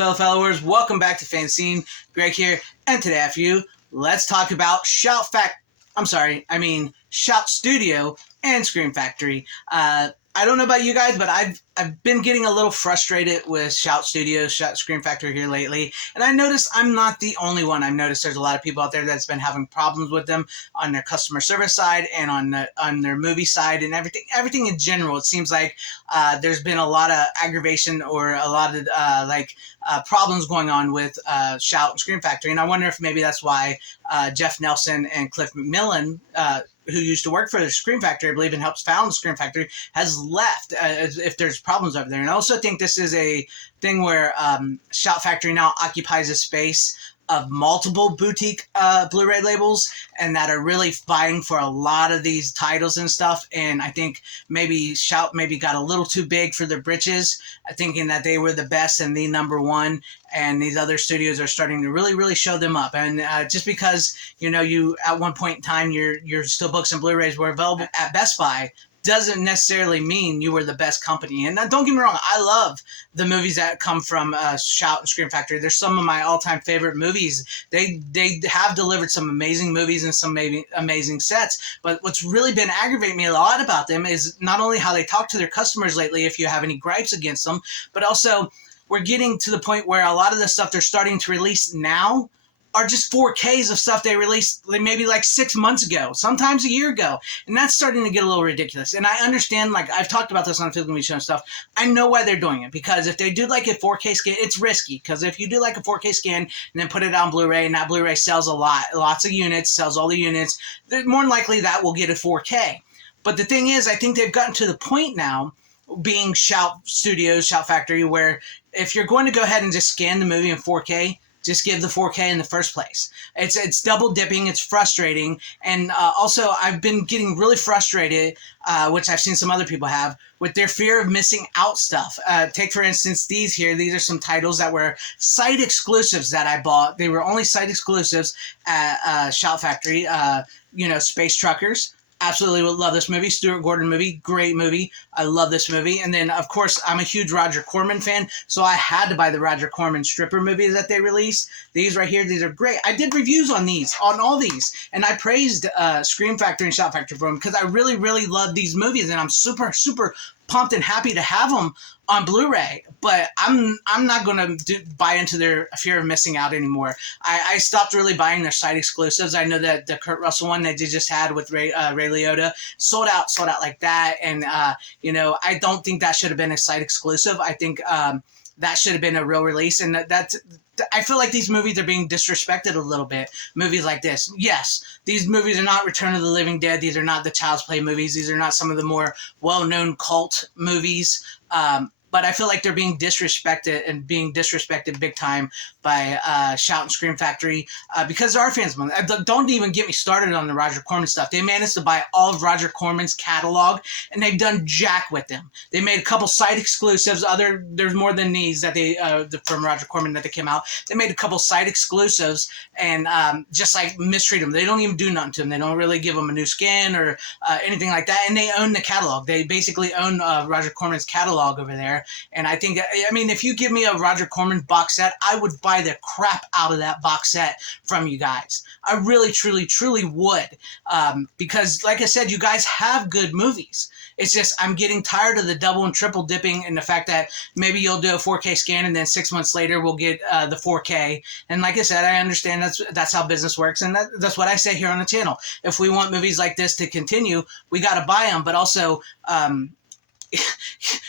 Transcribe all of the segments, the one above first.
fellow followers. Welcome back to Fanzine. Greg here, and today after you, let's talk about Shout Studio and Scream Factory. I don't know about you guys, but I've been getting a little frustrated with Shout Studio, Scream Factory here lately, and I noticed I'm not the only one. I've noticed there's a lot of people out there that's been having problems with them on their customer service side and on their movie side and everything in general. It seems like there's been a lot of aggravation or a lot of problems going on with Shout and Scream Factory, and I wonder if maybe that's why Jeff Nelson and Cliff McMillan, who used to work for the Scream Factory, I believe, and helps found the Scream Factory, has left if there's problems over there. And I also think this is a thing where Shout Factory now occupies a space of multiple boutique Blu-ray labels and that are really vying for a lot of these titles and stuff. And I think maybe Shout got a little too big for their britches, thinking that they were the best and the number one, and these other studios are starting to really show them up. And just because you at one point in time your Steelbooks and Blu-rays were available at Best Buy doesn't necessarily mean you were the best company. And don't get me wrong, I love the movies that come from Shout and Scream Factory. They're some of my all-time favorite movies. They have delivered some amazing movies and some amazing sets. But what's really been aggravating me a lot about them is not only how they talk to their customers lately, if you have any gripes against them, but also we're getting to the point where a lot of the stuff they're starting to release now are just 4Ks of stuff they released maybe like 6 months ago, sometimes a year ago. And that's starting to get a little ridiculous. And I understand, like I've talked about this on Film Movie Show and stuff, I know why they're doing it. Because if they do like a 4K scan, it's risky. Because if you do like a 4K scan and then put it on Blu-ray, and that Blu-ray sells lots of units, sells all the units, more than likely that will get a 4K. But the thing is, I think they've gotten to the point now, being Shout Studios, Shout Factory, where if you're going to go ahead and just scan the movie in 4K, just give the 4K in the first place. It's double dipping. It's frustrating. And also, I've been getting really frustrated, which I've seen some other people have, with their fear of missing out stuff. Take, for instance, these here. These are some titles that were site exclusives that I bought. They were only site exclusives at Shout Factory. Space Truckers. Absolutely would love this movie. Stuart Gordon movie. Great movie. I love this movie. And then, of course, I'm a huge Roger Corman fan, so I had to buy the Roger Corman stripper movie that they released. These right here, these are great. I did reviews on all these, and I praised Scream Factory and Shout Factory for them because I really love these movies, and I'm super pumped and happy to have them on Blu-ray, but I'm not going to buy into their fear of missing out anymore. I stopped really buying their site exclusives. I know that the Kurt Russell one that they just had with Ray Liotta sold out like that, and I don't think that should have been a site exclusive. I think that should have been a real release, and I feel like these movies are being disrespected a little bit. Movies like this. Yes, these movies are not Return of the Living Dead. These are not the Child's Play movies. These are not some of the more well-known cult movies. But I feel like they're being disrespected big time by Shout and Scream Factory because there are fans. Don't even get me started on the Roger Corman stuff. They managed to buy all of Roger Corman's catalog, and they've done jack with them. They made a couple site exclusives. There's more than these that they from Roger Corman that they came out. They made a couple site exclusives and just like mistreat them. They don't even do nothing to them. They don't really give them a new skin or anything like that. And they own the catalog. They basically own Roger Corman's catalog over there. And I think, if you give me a Roger Corman box set, I would buy the crap out of that box set from you guys. I really, truly would. Because, like I said, you guys have good movies. It's just I'm getting tired of the double and triple dipping and the fact that maybe you'll do a 4K scan and then 6 months later we'll get the 4K. And like I said, I understand that's how business works. And that's what I say here on the channel. If we want movies like this to continue, we got to buy them. But also,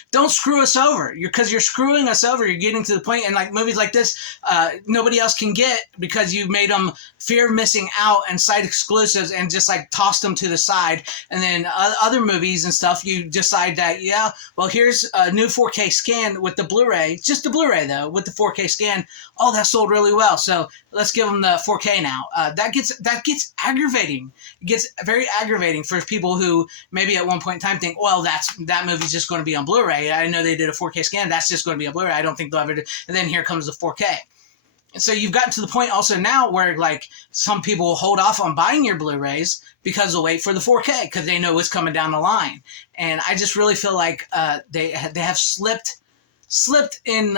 don't screw us over, because you're screwing us over. You're getting to the point, and like movies like this, nobody else can get because you made them fear of missing out and site exclusives and just like tossed them to the side. And then other movies and stuff, you decide that, here's a new 4K scan with the Blu-ray, just the Blu-ray though, with the 4K scan. Oh, that sold really well, so let's give them the 4K now. That gets aggravating. It gets very aggravating for people who maybe at one point in time think, well, that movie's just going to be on Blu-ray. I know they did a 4K scan. That's just going to be a Blu-ray. I don't think they'll ever do. And then here comes the 4K. And so you've gotten to the point also now where like some people will hold off on buying your Blu-rays because they'll wait for the 4K because they know what's coming down the line. And I just really feel like they have slipped in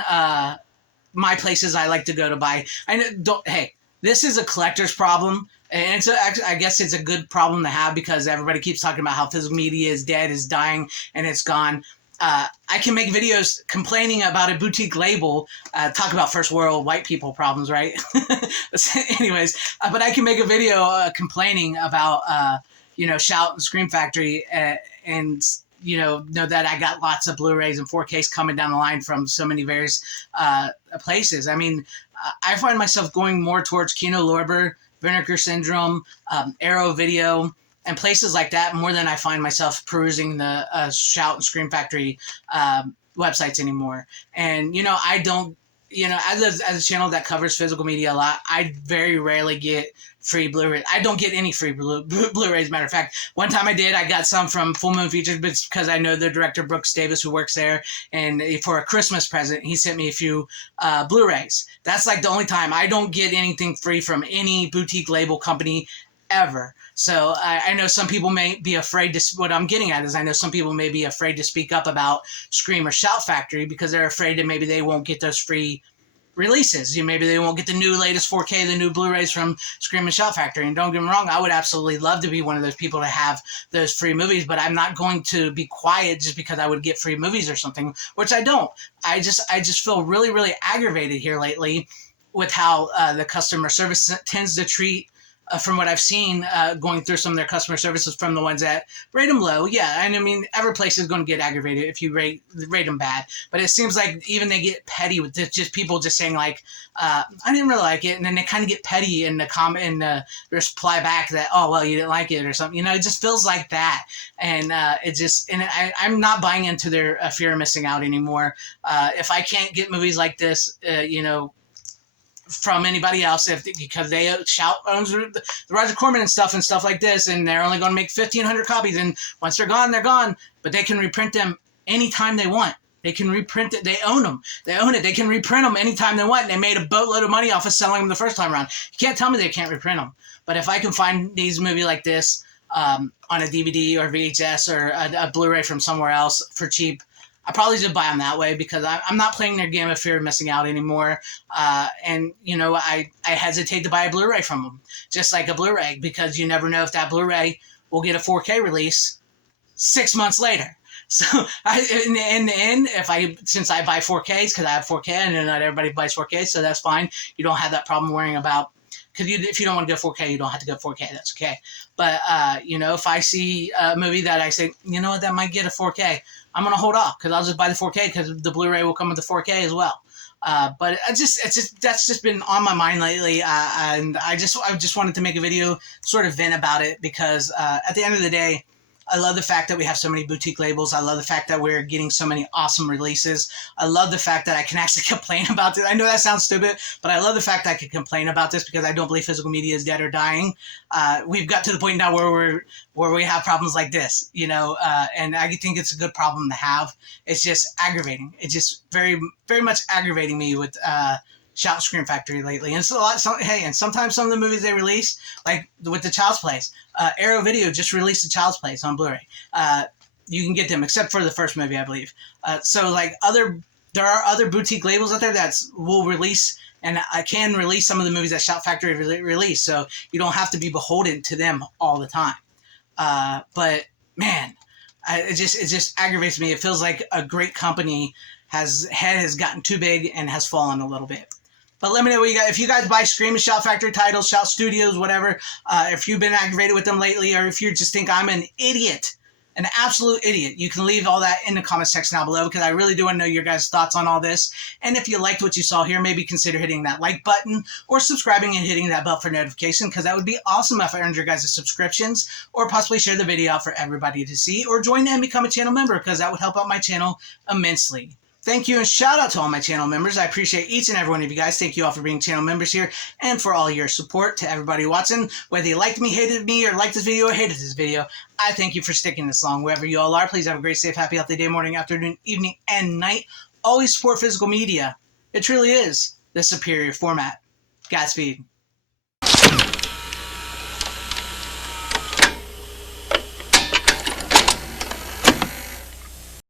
my places I like to go to buy. I know, hey, this is a collector's problem. And I guess it's a good problem to have because everybody keeps talking about how physical media is dead, is dying, and it's gone. I can make videos complaining about a boutique label, talk about first world white people problems, right? Anyways, but I can make a video complaining about, Shout and Scream Factory and know that I got lots of Blu-rays and 4Ks coming down the line from so many various places. I mean, I find myself going more towards Kino Lorber, Vinegar Syndrome, Arrow Video, and places like that more than I find myself perusing the Shout and Scream Factory websites anymore. And, I don't, as a channel that covers physical media a lot, I very rarely get free Blu-rays. I don't get any free Blu-rays. Matter of fact, one time I did, I got some from Full Moon Features, but it's because I know the director Brooks Davis who works there, and for a Christmas present, he sent me a few Blu-rays. That's like the only time I don't get anything free from any boutique label company ever. So I know some people may be afraid to, what I'm getting at is I know some people may be afraid to speak up about Scream or Shout Factory because they're afraid that maybe they won't get those free releases. Maybe they won't get the new latest 4K, the new Blu-rays from Scream and Shout Factory. And don't get me wrong, I would absolutely love to be one of those people to have those free movies, but I'm not going to be quiet just because I would get free movies or something, which I don't. I just feel really, really aggravated here lately with how the customer service tends to treat, from what I've seen, going through some of their customer services from the ones that rate them low. Yeah, and I mean, every place is going to get aggravated if you rate them bad. But it seems like even they get petty with just people just saying like, I didn't really like it, and then they kind of get petty in the comment and reply back that, oh well, you didn't like it or something. It just feels like that, and I'm not buying into their fear of missing out anymore. If I can't get movies like this, from anybody else, because they Shout owns the Roger Corman and stuff like this, and they're only going to make 1,500 copies, and once they're gone, they're gone. But they can reprint them anytime they want. They can reprint it. They own them. They own it. They can reprint them anytime they want. And they made a boatload of money off of selling them the first time around. You can't tell me they can't reprint them. But if I can find these movies like this on a DVD or VHS or a Blu-ray from somewhere else for cheap, I probably just buy them that way because I'm not playing their game of fear of missing out anymore. And, I hesitate to buy a Blu-ray from them, just like a Blu-ray, because you never know if that Blu-ray will get a 4K release 6 months later. So in the end, since I buy 4Ks, because I have 4K, and not everybody buys 4K, so that's fine. You don't have that problem worrying about, because if you don't want to go 4K, you don't have to go 4K. That's okay. But, if I see a movie that I say, that might get a 4K, I'm going to hold off because I'll just buy the 4K because the Blu-ray will come with the 4K as well. But that's just been on my mind lately. And I just wanted to make a video, sort of vent about it because at the end of the day, I love the fact that we have so many boutique labels. I love the fact that we're getting so many awesome releases. I love the fact that I can actually complain about this. I know that sounds stupid, but I love the fact that I can complain about this because I don't believe physical media is dead or dying. We've got to the point now where we have problems like this, and I think it's a good problem to have. It's just aggravating. It's just very, very much aggravating me with Shout and Scream Factory lately. And it's a lot. And sometimes some of the movies they release, like with the Child's Place, Arrow Video just released the Child's Place on Blu-ray. You can get them, except for the first movie, I believe. There are other boutique labels out there that will release, and I can release some of the movies that Shout Factory release, so you don't have to be beholden to them all the time. But man, it just aggravates me. It feels like a great company has gotten too big and has fallen a little bit. But let me know what you guys, if you guys buy Scream and Shout Factory titles, Shout Studios, whatever, if you've been aggravated with them lately, or if you just think I'm an idiot, an absolute idiot, you can leave all that in the comment section down below because I really do want to know your guys' thoughts on all this. And if you liked what you saw here, maybe consider hitting that like button or subscribing and hitting that bell for notification because that would be awesome if I earned your guys' subscriptions, or possibly share the video out for everybody to see, or join and become a channel member because that would help out my channel immensely. Thank you and shout out to all my channel members. I appreciate each and every one of you guys. Thank you all for being channel members here and for all your support. To everybody watching, whether you liked me, hated me, or liked this video or hated this video, I thank you for sticking this long. Wherever you all are, please have a great, safe, happy, healthy day, morning, afternoon, evening, and night. Always support physical media. It truly is the superior format. Godspeed.